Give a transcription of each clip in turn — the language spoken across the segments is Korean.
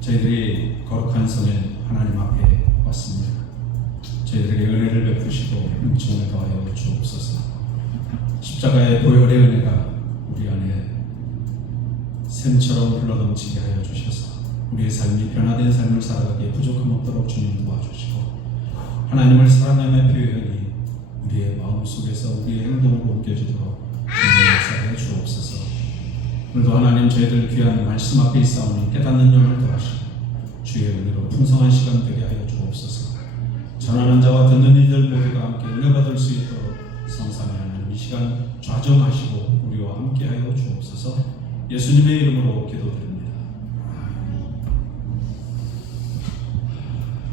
저희들이 거룩한 성에 하나님 앞에 왔습니다. 저희들에게 은혜를 베푸시고 은총을 더하여 주옵소서. 십자가의 보혈의 은혜가 우리 안에 샘처럼 흘러넘치게 하여 주셔서 우리의 삶이 변화된 삶을 살아가기에 부족함 없도록 주님 도와주시고, 하나님을 사랑함의 표현이 우리의 마음속에서 우리의 행동으로 옮겨지도록 주님 역사하여 주옵소서. 오늘도 하나님, 저희들 귀한 말씀 앞에 있사오니 깨닫는 영을 더하시고 주의 은혜로 풍성한 시간 되게 하여 주옵소서. 전하는 자와 듣는 이들 모두가 함께 은혜 받을 수 있도록 성삼위 하나님 이 시간 좌정하시고 우리와 함께 하여 주옵소서. 예수님의 이름으로 기도드립니다.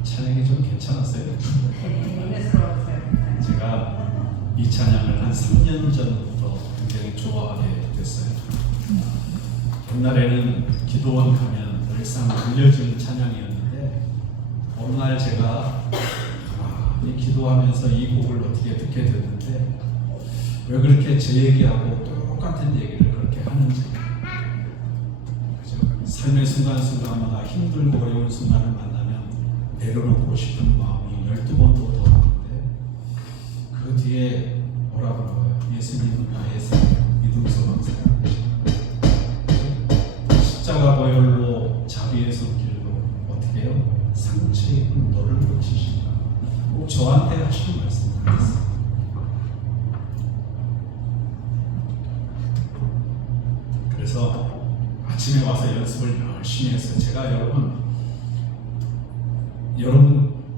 찬양이 좀 괜찮았어요? 제가 이 찬양을 한 3년 전부터 굉장히 좋아하게 됐어요. 옛날에는 기도원 가면 늘상 들려지는 찬양이었는데, 어느 날 제가 기도하면서 이 곡을 어떻게 듣게 됐는데, 왜 그렇게 제 얘기하고 똑같은 얘기를 그렇게 하는지 삶의 순간순간마다 힘들고 어려운 순간을 만나면 내려놓고 싶은 마음이 12번도 더 나는데 그 뒤에 뭐라고 그러요? 예수님은 나의 믿음, 소망, 사랑 십자가 보혈로 자비의 손길로 어떻게 해요? 상처 입은 너를 고치신다. 꼭 저한테 하시는 말씀 같았어요. 그래서 아침에 와서 연습을 열심히 했어요. 제가 여러분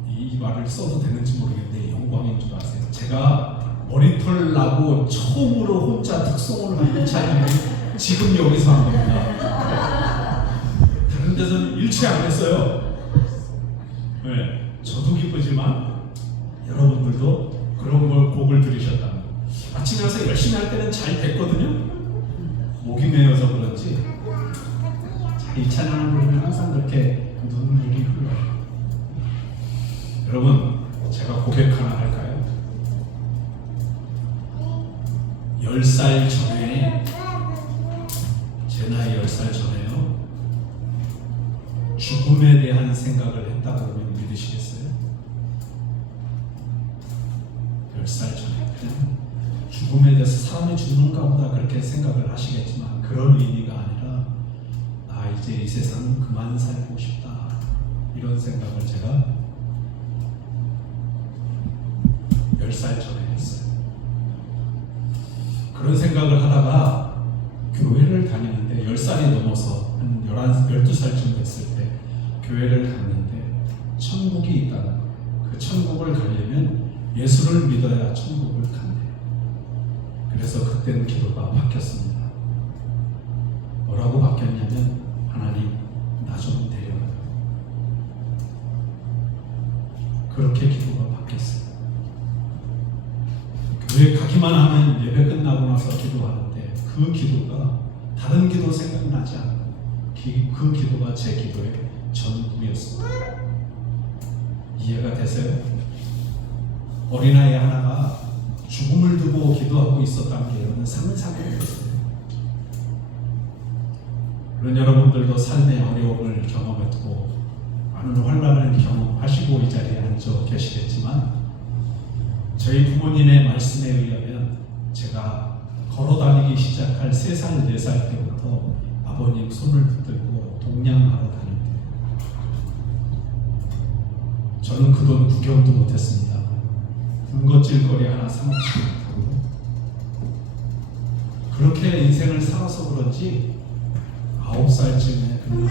이 말을 써도 되는지 모르겠는데 영광인 줄 아세요? 제가 머리털 나고 처음으로 혼자 특송을 하는 차이는 지금 여기서 한 겁니다. 다른 데서는 일체 안 했어요. 네, 저도 기쁘지만 여러분들도 그런 걸 곡을 들으셨다는 거. 아침에 와서 열심히 할 때는 잘 됐거든요. 목이 메어서 그런지 이 찬양을 부르면 항상 그렇게 눈물이 흘러요. 여러분, 제가 고백 하나 할까요? 10살 전에, 제 나이 10살 전에요, 죽음에 대한 생각을 했다 그러면 믿으시겠어요? 10살 전에 그냥 죽음에 대해서 사람이 죽는가 보다 그렇게 생각을 하시겠지만 그런 의미가 아니라 나 이제 이 세상 그만 살고 싶다 이런 생각을 제가 10살 전에 했어요. 그런 생각을 하다가 교회를 다니는데 10살이 넘어서 한 12살쯤 됐을 때 교회를 갔는데 천국이 있다는 거예요. 그 천국을 가려면 예수를 믿어야 천국을 간대요. 그래서 그때는 기도가 바뀌었습니다. 뭐라고 바뀌었냐면 하나님 나 좀 데려가요. 그렇게 기도가 바뀌었어요. 교회 가기만 하면 예배 끝나고 나서 기도하는데 그 기도가 다른 기도 생각나지 않고 그 기도가 제 기도의 전부였습니다. 이해가 되세요? 어린아이 하나가 죽음을 두고 기도하고 있었다는 게 여러분 상상이 됐어요. 그런 여러분들도 삶의 어려움을 경험했고 많은 환난을 경험하시고 이 자리에 앉아 계시겠지만 저희 부모님의 말씀에 의하면 제가 걸어다니기 시작할 3살, 4살 때부터 아버님 손을 붙들고 동냥하러 다녔대요. 저는 그 돈 구경도 못했습니다. 군것질거리 하나 사먹지도 못하고 그렇게 인생을 살아서 그런지 9살쯤에 그는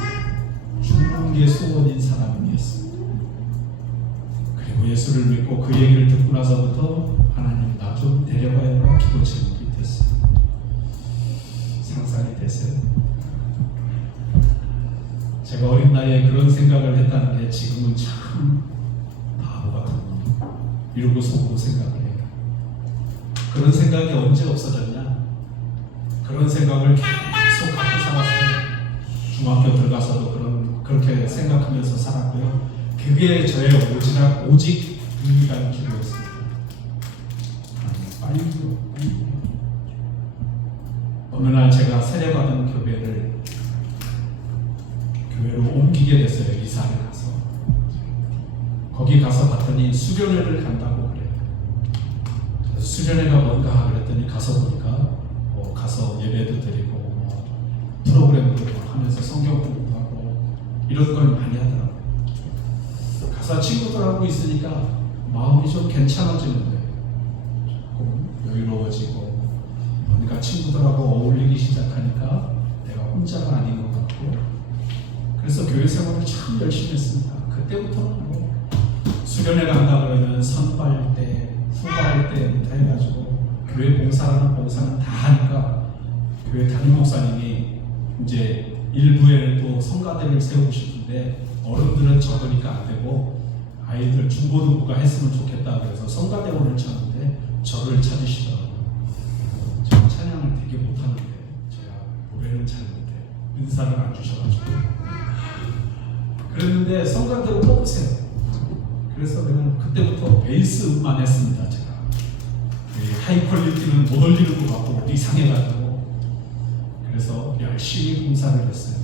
죽는 게 소원인 사람이었습니다. 그리고 예수를 믿고 그 얘기를 듣고 나서부터 하나님 나 좀 데려가요 기도 제목이 됐어요. 상상이 되세요? 제가 어린 나이에 그런 생각을 했다는 게 지금은 참 바보 같은 거 이러고 속으로 생각을 해요. 그런 생각이 언제 없어졌냐? 그런 생각을 계속 갖고 살았어요. 중학교 들어가서도 그렇게 생각하면서 살았고요. 그게 저의 오직 유일한 기도였습니다. 빨리. 어느 날 제가 세례받은 교회로 옮기게 됐어요. 이사를 가서 거기 가서 봤더니 수련회를 간다고 그래요. 그래서 수련회가 뭔가 그랬더니 가서 보니까 가서 예배도 드리고 프로그램도 하면서 성경 공부도 하고 이런 걸 많이 하더라고요. 가서 친구들하고 있으니까 마음이 좀 괜찮아지는 거예요. 조금 여유로워지고 그러니까 친구들하고 어울리기 시작하니까 내가 혼자가 아닌 것 같고 그래서 교회 생활을 참 열심히 했습니다. 그때부터는 수련회 간다 그러면 선발 때, 후발 때부터 해가지고 교회 봉사라는 봉사는 다 하니까 교회 담임 목사님이 이제 일부에 또 성가대를 세우고 싶은데 어른들은 적으니까 안 되고 아이들 중고등부가 했으면 좋겠다 그래서 성가대원을 찾는데 저를 찾으시더라고요. 제가 찬양을 되게 못하는데 제가 노래는 잘 못해요. 은사를 안 주셔가지고 그랬는데 성가대로 뽑으세요. 그래서 내가 그때부터 베이스만 했습니다. 제가 하이 퀄리티는 못 올리는 것 같고 이상해가지고 그래서 열심히 봉사를 했어요.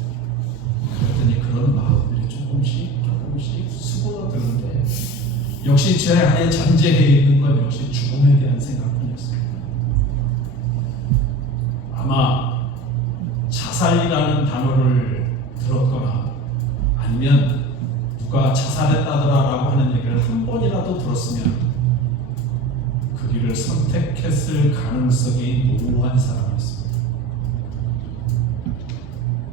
그랬더니 그런 마음들이 조금씩 수그러드는데 역시 제 안에 잠재해 있는 건 역시 죽음에 대한 생각뿐이었습니다. 아마 자살이라는 단어를 들었거나 아니면 누가 자살했다더라라고 하는 얘기를 한 번이라도 들었으면 그 길을 선택했을 가능성이 노후한 사람이었습니다.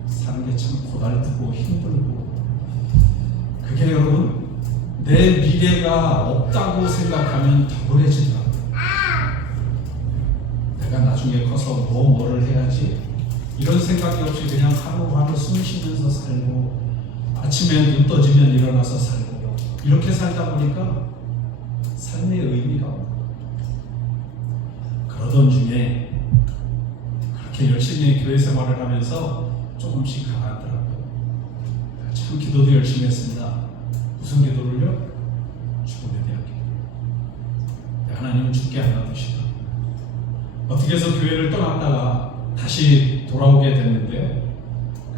사는 게 참 고달프고 힘들고, 그게 여러분 내 미래가 없다고 생각하면 더 그래지더라고요. 내가 나중에 커서 뭐를 해야지 이런 생각이 없이 그냥 하루하루 숨 쉬면서 살고 아침에 눈 떠지면 일어나서 살고 이렇게 살다 보니까 삶의 의미가 없고, 그러던 중에 그렇게 열심히 교회 생활을 하면서 조금씩 가라앉더라고요. 참 기도도 열심히 했습니다. 무슨 기도를요? 죽음에 대한 기도. 하나님은 죽게 안 놔두시다. 어떻게 해서 교회를 떠났다가 다시 돌아오게 됐는데요,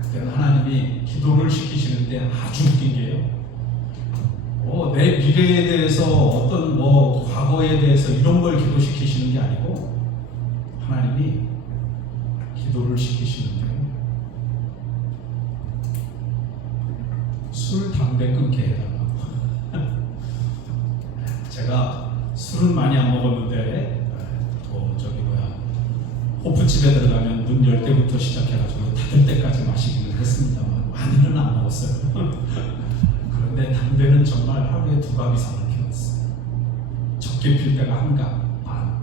그때는 하나님이 기도를 시키시는데 아주 웃긴 게요, 내 미래에 대해서 어떤 과거에 대해서 이런 걸 기도시키시는 게 아니고 하나님이 기도를 시키시는데요, 술, 담배 끊게 해달라고. 제가 술은 많이 안 먹었는데 호프집에 들어가면 문 열 때부터 시작해가지고 닫을 때까지 마시기는 했습니다만 많이는 안 먹었어요. 그런데 담배는 정말 하루에 2갑 이상을 피웠어요. 적게 필 때가 1갑 반.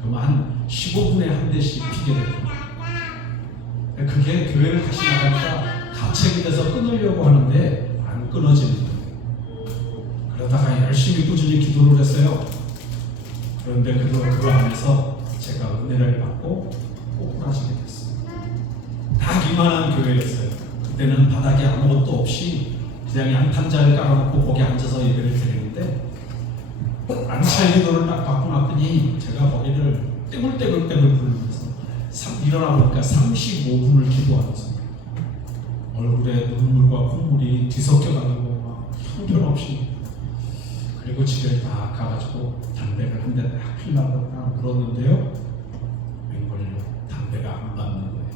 그러면 한 15분에 한 대씩 피게 되거든요. 그게 교회를 다시 나가니까 가책이 돼서 끊으려고 하는데 안 끊어지는 거예요. 그러다가 열심히 꾸준히 기도를 했어요. 그런데 그거 안에서 제가 은혜를 받고 꼬꾸라지게 됐어요. 딱 이만한 교회였어요. 그때는 바닥에 아무것도 없이 그냥 양탄자를 깔아놓고 거기 앉아서 예배를 드리는데 안차의 기도를 딱 받고 났더니 제가 거기를 떼굴떼굴 부르면서 일어나 보니까 35분을 기도하면서 얼굴에 눈물과 콧물이 뒤섞여가지고 막 형편없이, 그리고 집에 딱 가가지고 담배를 한 대 딱 피려고 그러는데요, 웬걸요 담배가 안 받는 거예요.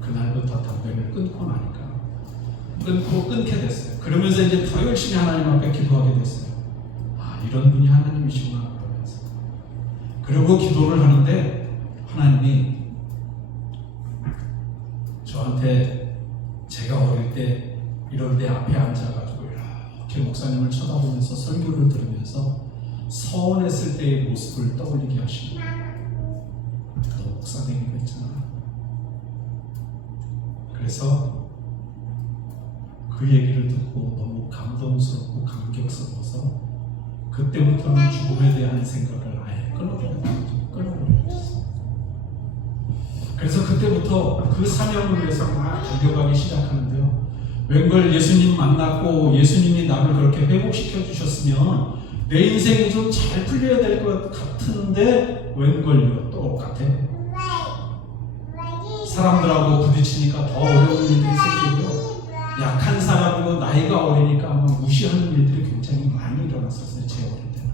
그날부터 담배를 끊고 나니까 끊게 됐어요. 그러면서 이제 더 열심히 하나님 앞에 기도하게 됐어요. 이런 분이 하나님이시구나 그러면서. 그리고 기도를 하는데 하나님이 저한테, 제가 어릴 때 이런 데 앞에 앉아가지고 이렇게 목사님을 쳐다보면서 설교를 들으면서 서원했을 때의 모습을 떠올리게 하시고, 너 목사 되기로 했잖아. 그래서 그 얘기를 듣고 너무 감동스럽고 감격스러워서 그때부터는 죽음에 대한 생각을 아예 끊어버렸어요. 그래서 그때부터 그 사명을 위해서 막 달려가기 시작하는데요, 웬걸 예수님 만났고 예수님이 나를 그렇게 회복시켜 주셨으면 내 인생이 좀 잘 풀려야 될 것 같은데 웬걸요 똑같아. 사람들하고 부딪히니까 더 어려운 일들이 생기고요, 약한 사람이고 나이가 어리니까 무시하는 일들이 굉장히 많이 일어났었어요. 제 어릴 때는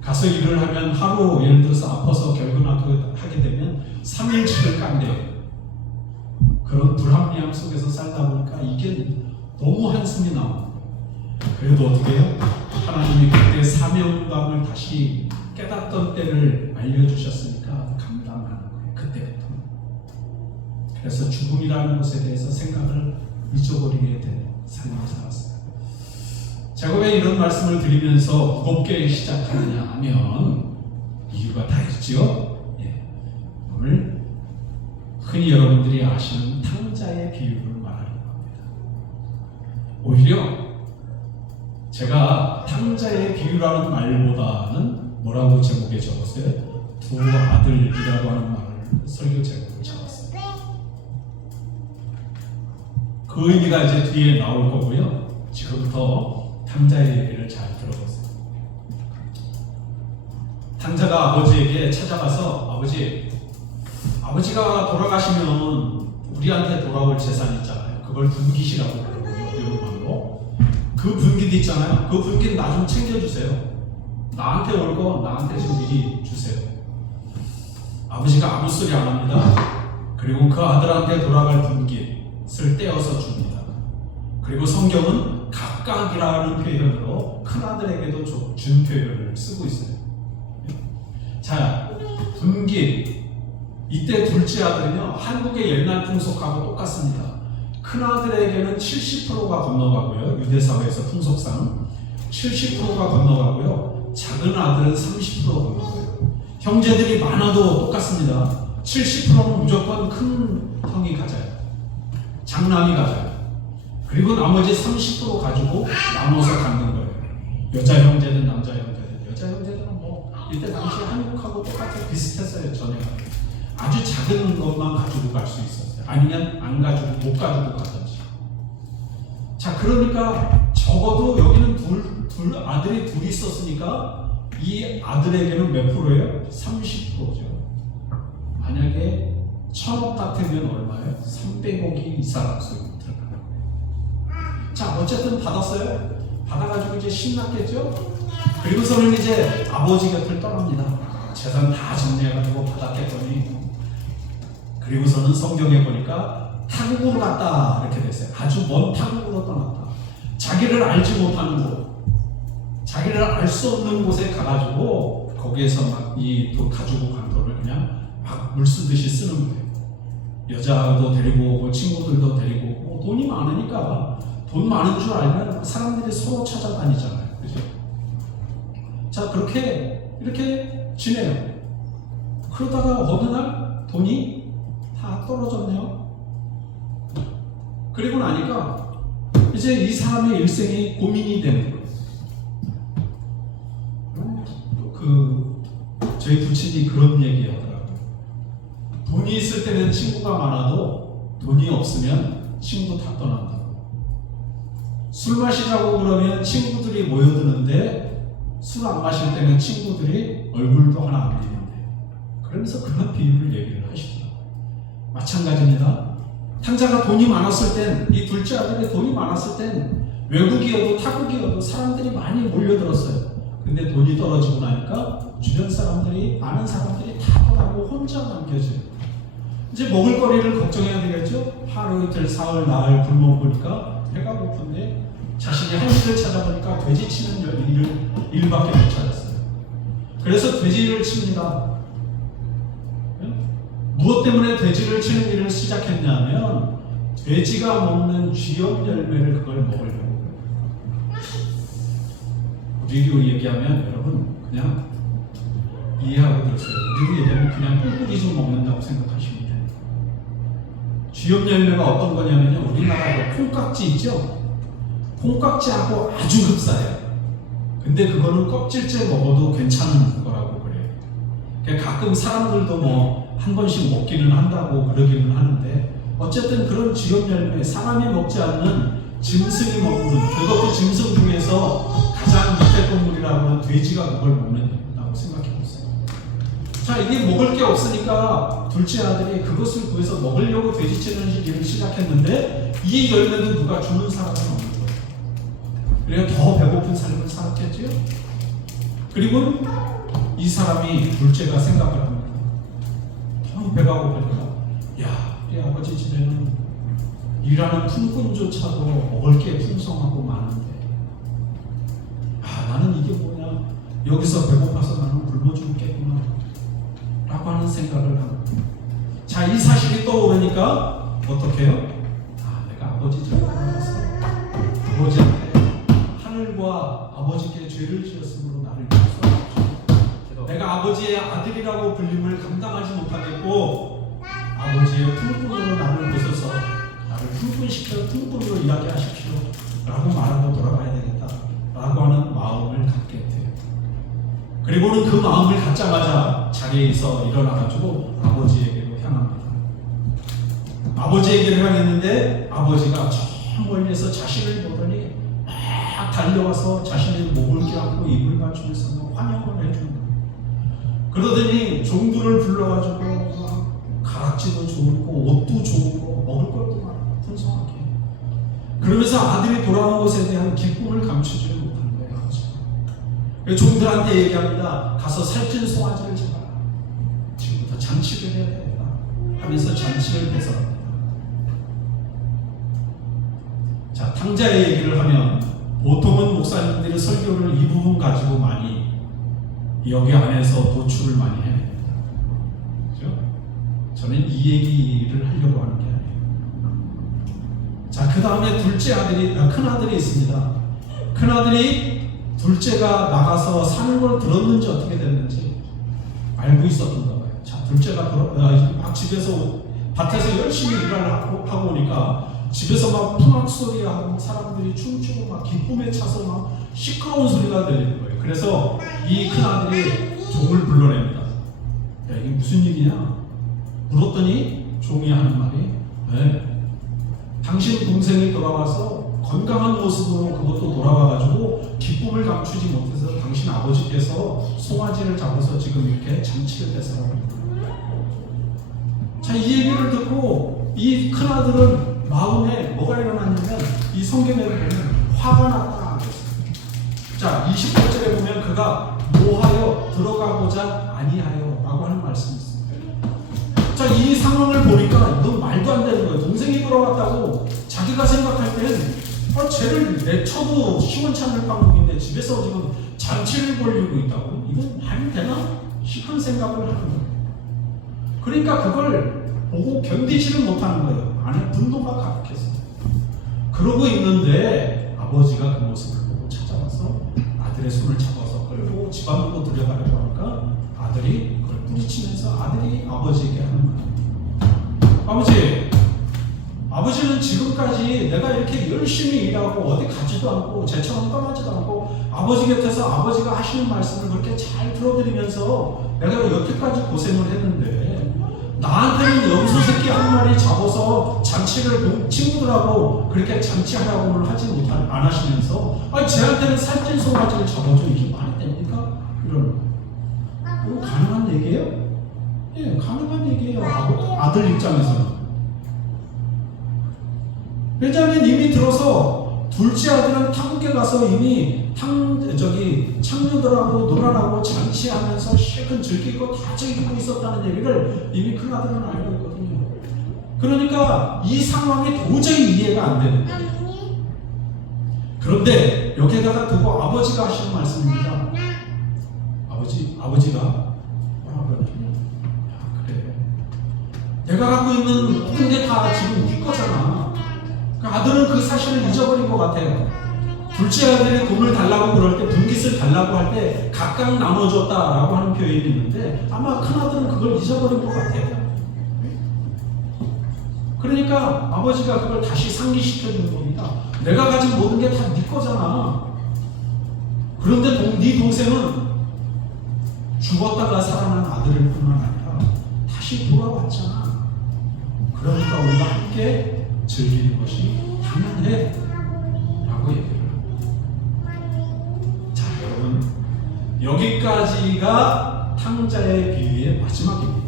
가서 일을 하면 하루 예를 들어서 아파서 결근하고 하게 되면 3일치를 깐대요. 그런 불합리함 속에서 살다 보니까 이게 너무 한숨이 나옵니다. 그래도 어떻게 해요? 하나님이 그때 사명감을 다시 깨닫던 때를 알려주셨으니까 감당하는 거예요. 그때부터. 그래서 죽음이라는 것에 대해서 생각을 잊어버리게 된 삶을 살았어요. 제가 왜 이런 말씀을 드리면서 무겁게 시작하느냐 하면 이유가 다 있죠. 오늘 흔히 여러분들이 아시는 탕자의 비유를 말하려고 합니다. 오히려 제가 탕자의 비유라는 말보다는 뭐라고 제목에 적었어요? 2 아들이라고 하는 말을 설교 제목을 적었어요. 그 의미가 이제 뒤에 나올 거고요. 지금부터 탕자의 얘기를 잘 들어보세요. 탕자가 아버지에게 찾아가서 아버지가 돌아가시면 우리한테 돌아올 재산이 있잖아요. 그걸 분깃이라고 그러고요. 일본말로. 그 분깃 있잖아요. 그 분깃 나 좀 챙겨주세요. 나한테 올 거 나한테 좀 미리 주세요. 아버지가 아무 소리 안 합니다. 그리고 그 아들한테 돌아갈 분깃을 떼어서 줍니다. 그리고 성경은 각각이라는 표현으로 큰아들에게도 준 표현을 쓰고 있어요. 자, 분깃. 이때 둘째 아들은요, 한국의 옛날 풍속하고 똑같습니다. 큰아들에게는 70%가 건너가고요. 유대사회에서 풍속상 70%가 건너가고요. 작은 아들은 30% 건너가요. 형제들이 많아도 똑같습니다. 70%는 무조건 큰 형이 가져요. 장남이 가져요. 그리고 나머지 30% 가지고 나눠서 갖는 거예요. 여자 형제든 남자 형제든. 여자 형제들은 뭐 이때 당시 한국하고 똑같이 비슷했어요. 전혀. 아주 작은 것만 가지고 갈 수 있었어요. 아니면 안 가지고 못 가지고 가든지. 자, 그러니까 적어도 여기는 둘 아들이 둘이 있었으니까 이 아들에게는 몇 프로예요? 30%죠. 만약에 1,000억 같으면 얼마예요? 300억이 이 사람 속에 들어가는 거예요. 자, 어쨌든 받았어요. 받아가지고 이제 신났겠죠? 그리고서는 이제 아버지 곁을 떠납니다. 재산 다 정리해가지고 받았겠더니, 그리고서는 성경에 보니까 타국으로 갔다 이렇게 됐어요. 아주 먼 타국으로 떠났다. 자기를 알지 못하는 곳, 자기를 알 수 없는 곳에 가가지고 거기에서 막 이 돈 가지고 간 돈을 그냥 막 물 쓰듯이 쓰는 거예요. 여자도 데리고 오고 친구들도 데리고 오고. 돈이 많으니까 돈 많은 줄 알면 사람들이 서로 찾아다니잖아요. 그죠? 자, 그렇게 이렇게 지내요. 그러다가 어느 날 돈이 다 떨어졌네요. 그리고 나니까 이제 이 사람의 일생이 고민이 되는 거예요. 저희 부친이 그런 얘기 하더라고요. 돈이 있을 때는 친구가 많아도 돈이 없으면 친구 다 떠난다고. 술 마시자고 그러면 친구들이 모여드는데 술 안 마실 때는 친구들이 얼굴도 하나 안 보이는데. 그러면서 그런 비유를 얘기를 하시더라고요. 마찬가지입니다. 탕자가 돈이 많았을 땐, 이 둘째 아들이 돈이 많았을 땐 외국이어도 타국이어도 사람들이 많이 몰려들었어요. 근데 돈이 떨어지고 나니까 주변 사람들이, 아는 사람들이 다 떠나고 혼자 남겨져요. 이제 먹을 거리를 걱정해야 되겠죠? 하루 이틀 사흘 나흘 굶어보니까 배가 고픈데 자신이 할 일을 찾아보니까 돼지 치는 일밖에 못 찾았어요. 그래서 돼지를 칩니다. 무엇 때문에 돼지를 치는 일을 시작했냐면 돼지가 먹는 쥐염 열매를 그걸 먹으려고. 우리로 얘기하면 여러분 그냥 이해하고 들으세요. 우리로 얘기하면 그냥 꿀꿀이 좀 먹는다고 생각하시면 돼요. 쥐염 열매가 어떤 거냐면요, 우리나라에 콩깍지 있죠? 콩깍지하고 아주 흡사해요. 근데 그거는 껍질째 먹어도 괜찮은 거라고 그래요. 그러니까 가끔 사람들도 뭐 한 번씩 먹기는 한다고 그러기는 하는데, 어쨌든 그런 쥐염 열매, 사람이 먹지 않는 짐승이 먹는, 그것도 짐승 중에서 가장 밑에 동물이라고 하는 돼지가 그걸 먹는다고 생각해 보세요. 자, 이게 먹을 게 없으니까 둘째 아들이 그것을 구해서 먹으려고 돼지치는 일을 시작했는데 이 열매는 누가 주는 사람은 없는 거예요. 그래서 더 배고픈 삶을 살았겠지요. 그리고 이 사람이, 둘째가 생각을 합니다. 더 배가 고프니까, 야, 우리 아버지 집에는 일하는 품꾼조차도 먹을 게 풍성하고 많은데, 나는 이게 뭐냐, 여기서 배고파서 나는 굶어 죽겠구나 라고 하는 생각을 합니다. 자, 이 사실이 떠오르니까 어떻게 해요? 내가 아버지 집에 가서 아버지한테 하늘과 아버지께 죄를 지었으므로 나를 용서하십시오. 내가 아버지의 아들이라고 불림을 감당하지 못하겠고 아버지의 품꾼으로 나를 보셔서 나를 품꾼시켜 품꾼으로 일하게 하십시오 라고 말하고 돌아가야 되겠다 라고 하는 마음을 갖게 돼요. 그리고는 그 마음을 갖자마자 자리에서 일어나가지고 아버지에게로 향합니다. 아버지에게로 향했는데 아버지가 저 멀리서 자신을 보더니 막 달려와서 자신의 목을 껴안고 입을 맞추면서 환영을 해줍니다. 그러더니 종들을 불러가지고 가락지도 좋은 거, 옷도 좋은 거, 먹을 것도 많고 풍성하게 그러면서 아들이 돌아온 것에 대한 기쁨을 감추지 못하는 거예요. 아버지가. 종들한테 얘기합니다. 가서 살찐 송아지를 잡아라. 지금부터 잔치를 해야 된다 하면서 잔치를 해서 자, 탕자의 얘기를 하면 보통은 목사님들이 설교를 이 부분 가지고 많이 여기 안에서 도출을 많이 해야 됩니다. 그렇죠? 저는 이 얘기를 하려고 하는 게 아니에요. 자, 그 다음에 큰 아들이 있습니다. 큰 아들이 둘째가 나가서 사는 걸 들었는지 어떻게 됐는지 알고 있었던가 봐요. 자, 둘째가 막 집에서 밭에서 열심히 일을 하고 오니까 집에서 막 풍악 소리하고 사람들이 춤추고 막 기쁨에 차서 막 시끄러운 소리가 들리는 거예요. 그래서 이 큰 아들이 종을 불러냅니다. 야, 이게 무슨 일이냐? 물었더니 종이 하는 말이 당신 동생이 돌아와서 건강한 모습으로 그것도 돌아와가지고 기쁨을 감추지 못해서 당신 아버지께서 송아지를 잡아서 지금 이렇게 잔치를 해서라고 합니다. 자, 이 얘기를 듣고 이 큰아들은 마음에 뭐가 일어났냐면 이 성경에 보면 화가 났다. 자, 20절에 보면 그가 뭐하여 들어가고자 아니하여 라고 하는 말씀이 있습니다. 자, 이 상황을 보니까 이건 말도 안 되는 거예요. 동생이 돌아왔다고 자기가 생각할 때는 쟤를 내쳐도 시원찮을 방법인데 집에서 지금 잔치를 벌이고 있다고? 이건 말이 되나? 싶은 생각을 하는 거예요. 그러니까 그걸 보고 견디지를 못하는 거예요. 안에 분노가 가득했어요. 그러고 있는데 아버지가 그 모습을 보고 찾아와서 아들의 손을 잡아서 끌고 집 안으로 들여가려고 하니까 아들이 그걸 뿌리치면서 아들이 아버지에게 하는 말입니다. 아버지는 지금까지 내가 이렇게 열심히 일하고 어디 가지도 않고 쟤처럼 떠나지도 않고 아버지 곁에서 아버지가 하시는 말씀을 그렇게 잘 들어드리면서 내가 여태까지 고생을 했는데 나한테는 염소 새끼 한 마리 잡아서 잔치를 친구들하고 그렇게 잔치하라고는 안 하시면서 쟤한테는 살찐 송아지를 잡아줘. 이게 말이 됩니까? 이거 가능한 얘기예요? 예, 가능한 얘기예요. 아들 입장에서는. 왜냐하면 이미 들어서 둘째 아들은 타국에 가서 이미 창녀들하고 놀아나고 잔치하면서 실컷 즐기고 다 즐기고 있었다는 얘기를 이미 큰 아들은 알고 있거든요. 그러니까 이 상황이 도저히 이해가 안 되는 거예요. 그런데 여기에다가 두고 아버지가 하시는 말씀입니다. 아버지가 뭐라고 그러냐면 그래, 내가 갖고 있는 모든 게 다 지금 네 거잖아. 아들은 그 사실을 잊어버린 것 같아요. 둘째 아들이 돈을 달라고 그럴 때, 분깃을 달라고 할 때 각각 나눠줬다라고 하는 표현이 있는데 아마 큰 아들은 그걸 잊어버린 것 같아요. 그러니까 아버지가 그걸 다시 상기시켜주는 겁니다. 내가 가진 모든 게 다 네 거잖아. 그런데 네 동생은 죽었다가 살아난 아들일 뿐만 아니라 다시 돌아왔잖아. 그러니까 우리가 함께 즐기는 것이 당연해 라고 얘기를 합니다. 자, 여러분, 여기까지가 탕자의 비유의 마지막입니다.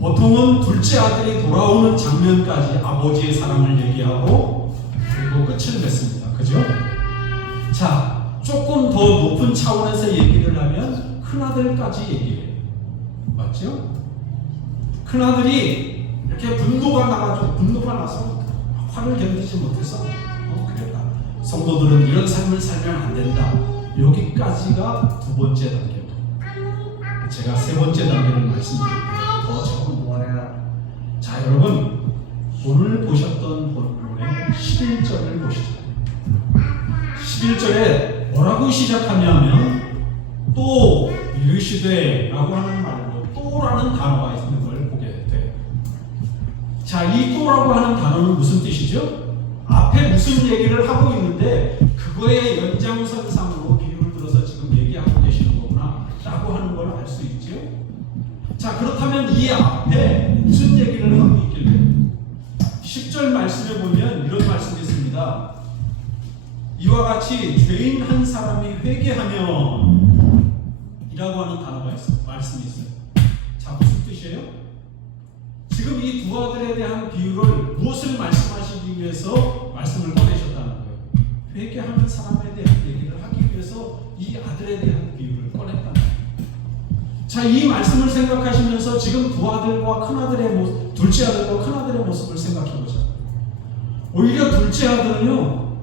보통은 둘째 아들이 돌아오는 장면까지 아버지의 사랑을 얘기하고 그리고 끝을 맺습니다. 그죠? 자, 조금 더 높은 차원에서 얘기를 하면 큰아들까지 얘기해요. 맞죠? 큰아들이 이렇게 분노가 나서 화를 견디지 못해서 그랬다. 성도들은 이런 삶을 살면 안 된다. 여기까지가 두 번째 단계입니다. 제가 세 번째 단계를 말씀드릴게요. 더 적은 모아야. 자, 여러분, 오늘 보셨던 본문의 11절을 보시죠. 11절에 뭐라고 시작하냐면 또 이르시되 라고 하는 말로 또라는 단어가 있는 걸 보게 돼요. 자, 이 또라고 하는 단어는 무슨 뜻이죠? 앞에 무슨 얘기를 하고 있는데 그거의 연장선상으로 비유를 들어서 지금 얘기하고 계시는 거구나 라고 하는 걸 알 수 있죠. 자, 그렇다면 이 앞에 무슨 얘기를 하고 있길래 10절 말씀에 보면 이런 말씀이 있습니다. 이와 같이 죄인 한 사람이 회개하면 이라고 하는 단어가 있어요. 말씀이 있어요. 자, 무슨 뜻이에요? 지금 이 두 아들에 대한 비유를 무엇을 말씀하시기 위해서 말씀을 꺼내셨어요? 회개하는 사람에 대한 얘기를 하기 위해서 이 아들에 대한 비유를 꺼냈다. 자, 이 말씀을 생각하시면서 지금 두 아들과 큰아들의 모습, 둘째 아들과 큰아들의 모습을 생각해보자. 오히려 둘째 아들은요,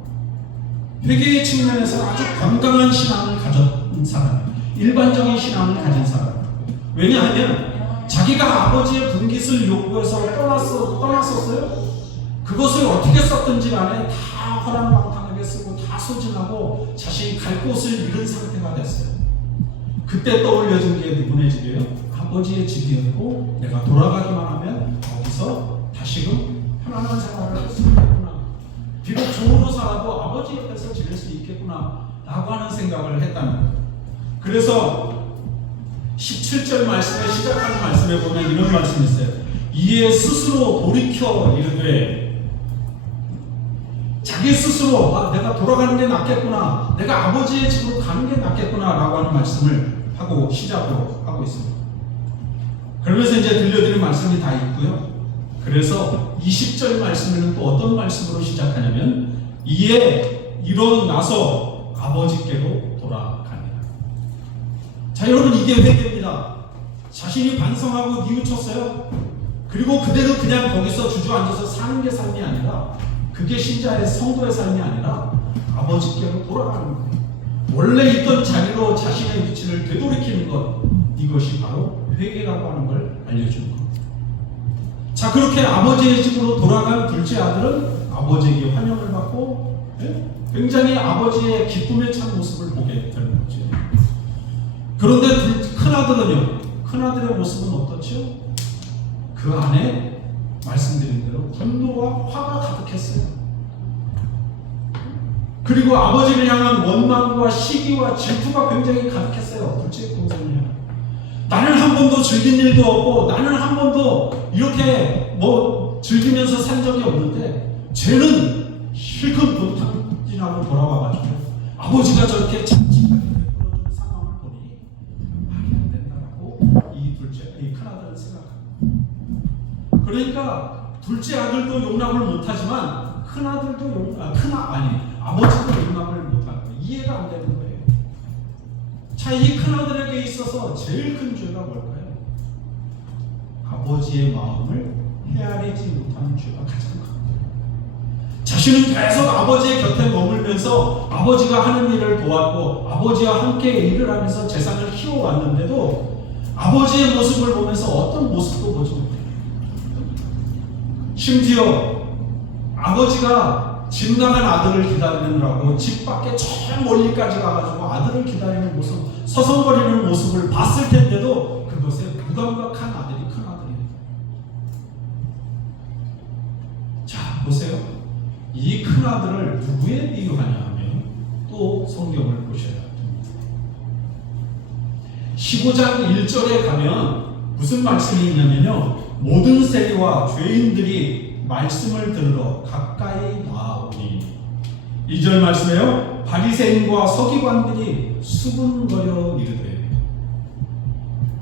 회개의 측면에서 아주 건강한 신앙을 가진 사람이에요. 일반적인 신앙을 가진 사람. 왜냐하면 자기가 아버지의 분깃을 요구해서 떠났었어요. 그것을 어떻게 썼든지 간에 다 허랑방탕하게 쓰고 다 소진하고 자신이 갈 곳을 잃은 상태가 됐어요. 그때 떠올려진 게 누구네 집이에요? 아버지의 집이었고 내가 돌아가기만 하면 거기서 다시금 편안한 생활을 할 수 있겠구나. 비록 종으로 살아도 아버지 옆에서 지낼 수 있겠구나 라고 하는 생각을 했다는 거예요. 그래서 17절 말씀에 시작하는 말씀에 보면 이런 말씀이 있어요. 이에 스스로 돌이켜 이르되, 자기 스스로 내가 돌아가는 게 낫겠구나, 내가 아버지의 집으로 가는 게 낫겠구나 라고 하는 말씀을 하고 시작으로 하고 있습니다. 그러면서 이제 들려드린 말씀이 다 있고요. 그래서 20절 말씀에는 또 어떤 말씀으로 시작하냐면 이에 일어나서 아버지께로 돌아갑니다. 자, 여러분, 이게 회개입니다. 자신이 반성하고 뉘우쳤어요. 그리고 그대로 그냥 거기서 주저앉아서 사는 게 삶이 아니라, 그게 신자의 성도의 삶이 아니라 아버지께로 돌아가는 거예요. 원래 있던 자리로 자신의 위치를 되돌이키는 것, 이것이 바로 회개라고 하는 걸 알려주는 겁니다. 자, 그렇게 아버지의 집으로 돌아간 둘째 아들은 아버지에게 환영을 받고 굉장히 아버지의 기쁨에 찬 모습을 보게 되는 거죠. 그런데 큰아들은요, 큰아들의 모습은 어떻죠? 그 안에 말씀드린 대로 분노와 화가 가득했어요. 그리고 아버지를 향한 원망과 시기와 질투가 굉장히 가득했어요. 둘째 동생이요. 나는 한 번도 즐긴 일도 없고, 나는 한 번도 이렇게 즐기면서 산 적이 없는데, 쟤는 실컷 도탕진하고 돌아와가지고 아버지가 저렇게 잔치까지 베풀어주는 상황을 보니 말이 안 된다라고 이 큰아들은 생각합니다. 그러니까 둘째 아들도 용납을 못하지만 큰아들도 아버지도 용납을 못하는 거예요. 이해가 안 되는 거예요. 자, 이 큰아들에게 있어서 제일 큰 죄가 뭘까요? 아버지의 마음을 헤아리지 못하는 죄가 가장 큽니다. 자신은 계속 아버지의 곁에 머물면서 아버지가 하는 일을 도왔고 아버지와 함께 일을 하면서 재산을 키워왔는데도 아버지의 모습을 보면서 어떤 모습도 보지 못해요. 심지어 아버지가 집 나간 아들을 기다리느라고 집 밖에 저 멀리까지 가가지고 아들을 기다리는 모습, 서성거리는 모습을 봤을 텐데도 그것에 무감각한 아들이 큰 아들입니다. 자, 보세요. 이 큰 아들을 누구에 비유하냐 하면 또 성경을 보셔야 됩니다. 15장 1절에 가면 무슨 말씀이 있냐면요, 모든 세리와 죄인들이 말씀을 들으러 가까이 나오니, 2절 말씀에요, 바리새인과 서기관들이 수군거려 이르되.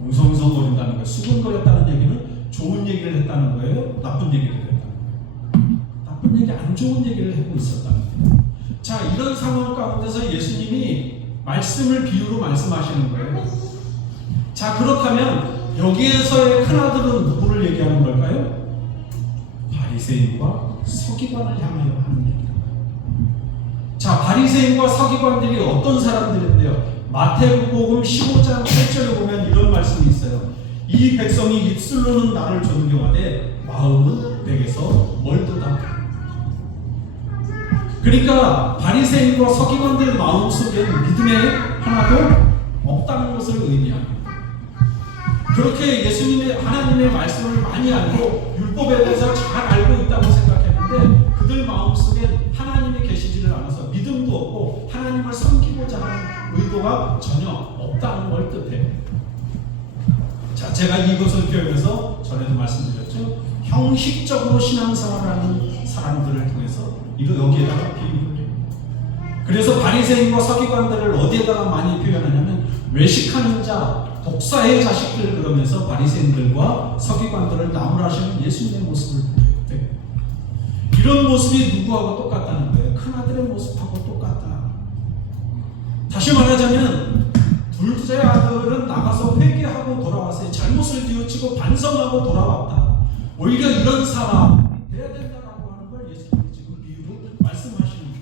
웅성웅성거린다는 거예요. 수군거렸다는 얘기는 좋은 얘기를 했다는 거예요? 나쁜 얘기를 했다는 거예요? 나쁜 얘기, 안 좋은 얘기를 하고 있었다는 거예요. 자, 이런 상황 가운데서 예수님이 말씀을 비유로 말씀하시는 거예요. 자, 그렇다면 여기에서의 큰아들은 누구를 얘기하는 걸까요? 바리새인과 서기관을 향하여 하는 얘기입니다. 자, 바리새인과 서기관들이 어떤 사람들인데요? 마태복음 15장 8절에 보면 이런 말씀이 있어요. 이 백성이 입술로는 나를 존경하되 마음은 내게서 멀도다. 그러니까 바리새인과 서기관들의 마음속에 믿음의 하나도 없다는 것을 의미합니다. 그렇게 예수님의 하나님의 말씀을 많이 알고 율법에 대해서 잘 알고 있다고 생각했는데 그들 마음속에 하나님이 계시지를 않아서 믿음도 없고 하나님을 섬기고자 하는 의도가 전혀 없다는 걸 뜻해요. 자, 제가 이것을 배우면서 전에도 말씀드렸죠. 형식적으로 신앙생활하는 사람들을 통해서 여기에다가 비유를 해요. 그래서 바리새인과 서기관들을 어디에다가 많이 표현하냐면 외식하는 자, 독사의 자식들, 그러면서 바리새인들과 서기관들을 나무라시는 예수님의 모습을 보게 돼요. 이런 모습이 누구하고 똑같다는 거예요? 큰아들의 모습하고 똑같다는 다시 말하자면 둘째 아들은 나가서 회개하고 돌아왔어요. 잘못을 뉘우치고 반성하고 돌아왔다. 오히려 이런 사람이 돼야 된다라고 하는 걸 예수님이 지금 비유로 말씀하시는 거예요.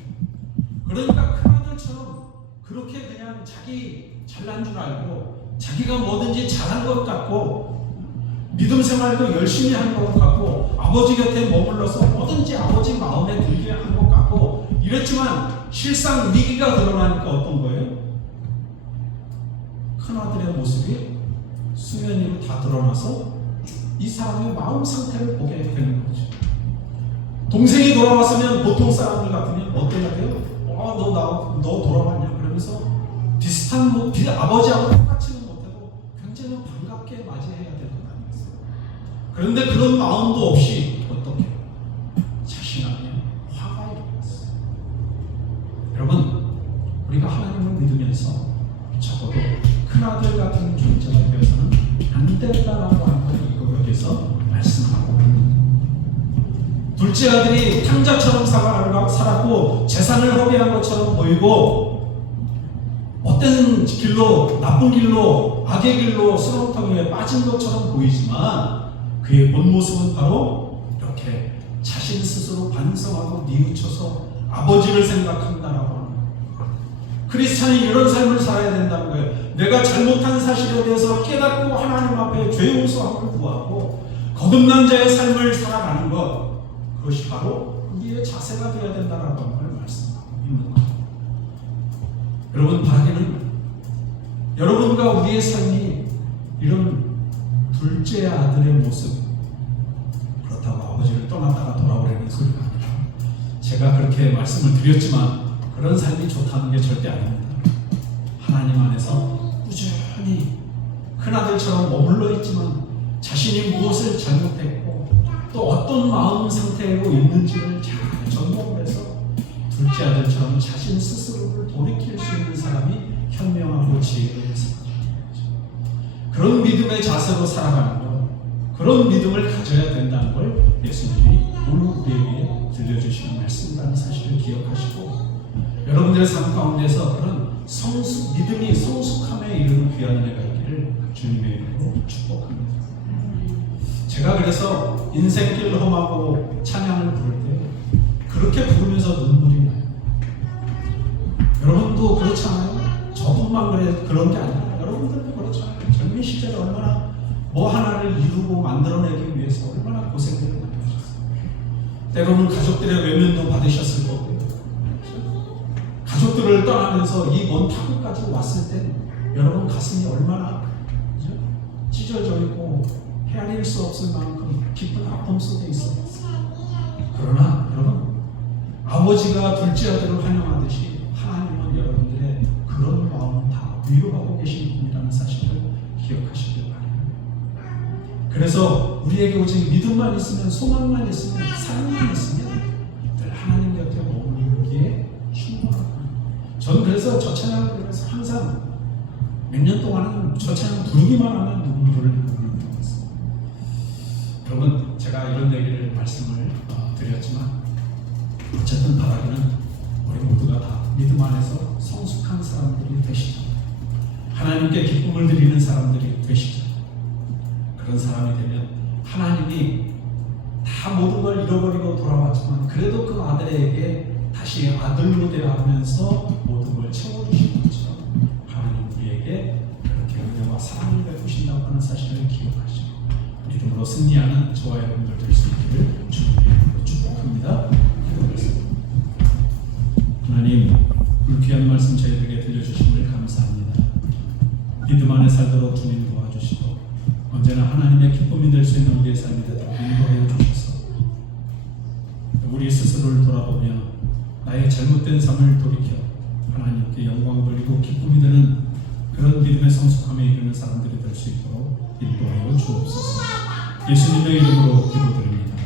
그러니까 큰아들처럼 그렇게 그냥 자기 잘난 줄 알고 자기가 뭐든지 잘한 것 같고 믿음 생활도 열심히 한 것 같고 아버지 곁에 머물러서 뭐든지 아버지 마음에 들게 한 것 같고 이랬지만 실상 위기가 드러나니까 어떤 거예요? 큰아들의 모습이 수면위로 다 드러나서 이 사람의 마음 상태를 보게 되는 거죠. 동생이 돌아왔으면 보통 사람들 같으면 어때야 돼요? 너 돌아왔냐? 그러면서 비슷한 아버지하고 똑같지는 못해도 굉장히 반갑게 맞이해야 될 것 아니겠어요? 그런데 그런 마음도 없이 어떻게 자신 안에 화가 일어났어요. 여러분, 우리가 하나님을 믿으면서 적어도 큰아들 같은 존재가 되어서는 안 된다라고 하는 걸 이거에서 말씀하고 있습니다. 둘째 아들이 탕자처럼 살았고 재산을 허비한 것처럼 보이고 어떤 길로 나쁜 길로 악의 길로 수렁텅이에 빠진 것처럼 보이지만 그의 본 모습은 바로 이렇게 자신 스스로 반성하고 뉘우쳐서 아버지를 생각한다라고 합니다. 크리스찬이 이런 삶을 살아야 된다는 거예요. 내가 잘못한 사실에 대해서 깨닫고 하나님 앞에 죄 용서함을 구하고 거듭난 자의 삶을 살아가는 것, 그것이 바로 우리의 자세가 되어야 된다는 걸 말씀하고 있는 겁니다. 여러분, 바라기는 여러분과 우리의 삶이 이런 둘째 아들의 모습, 그렇다고 아버지를 떠났다가 돌아오려는 소리가 아니라 제가 그렇게 말씀을 드렸지만 그런 삶이 좋다는 게 절대 아닙니다. 하나님 안에서 꾸준히 큰아들처럼 머물러 있지만 자신이 무엇을 잘못했고 또 어떤 마음 상태로 있는지를 잘 점검해서 둘째 아들처럼 자신 스스로를 돌이킬 수 있는 사람이 현명하고 지혜로운 사람입니다. 그런 믿음의 자세로 살아가는 것, 그런 믿음을 가져야 된다는 걸 예수님이 오늘 우리에게 들려주시는 말씀이라는 사실을 기억하시고 여러분들의 삶 가운데서 그런 믿음이 성숙함에 이르는 귀한 은혜가 있기를 주님의 이름으로 축복합니다. 제가 그래서 인생길 험하고 찬양을 부를 때 그렇게 부르면서 눈물이 나요. 여러분도 그렇지 않아요? 저뿐만 그런 게 아니라 여러분들도 그렇잖아요. 젊은 시절에 얼마나 뭐 하나를 이루고 만들어내기 위해서 얼마나 고생들을 많이 하셨어요. 때로는 가족들의 외면도 받으셨을 거고요. 가족들을 떠나면서 이 먼 타국까지 왔을 때 여러분 가슴이 얼마나 찢어져 있고 헤아릴 수 없을 만큼 깊은 아픔 속에 있었어요. 그러나 여러분, 아버지가 둘째 아들을 환영하듯이 하나님은 여러분들의 그런 마음을 다 위로하고 계신 분이라는 사실을 기억하시길 바랍니다. 그래서 우리에게 오직 믿음만 있으면, 소망만 있으면, 사랑만 있으면 늘 하나님 곁에 머무르기에 충분합니다. 저는 그래서 저 찬양을 부르면서 항상 몇 년 동안은 저 찬양 부르기만 하면 눈물을 흘리고 있어요. 여러분, 제가 이런 얘기를 말씀을 드렸지만 어쨌든 바라기는 우리 모두가 다 믿음 안에서 성숙한 사람들이 되시죠. 하나님께 기쁨을 드리는 사람들이 되시죠. 그런 사람이 되면 하나님이 다 모든 걸 잃어버리고 돌아왔지만 그래도 그 아들에게 다시 아들로 대하면서 모든 걸 채워주신 것처럼 하나님 우리에게 그렇게 은혜와 사랑을 베푸신다고 하는 사실을 기억하시고 믿음으로 승리하는 저와 여러분들 될 수 있기를 주님의 이름으로 축복합니다. 기도하겠습니다. 하나님, 불귀한 말씀 저희들에게 들려주심을 감사합니다. 믿음 안에 살도록 주님 도와주시고 언제나 하나님의 기쁨이 될 수 있는 우리의 삶이 되도록 인도하여 주셔서 우리 스스로를 돌아보며 나의 잘못된 삶을 돌이켜 하나님께 영광 돌리고 기쁨이 되는 그런 믿음의 성숙함에 이르는 사람들이 될 수 있도록 인도하여 주옵소서. 예수님의 이름으로 기도드립니다.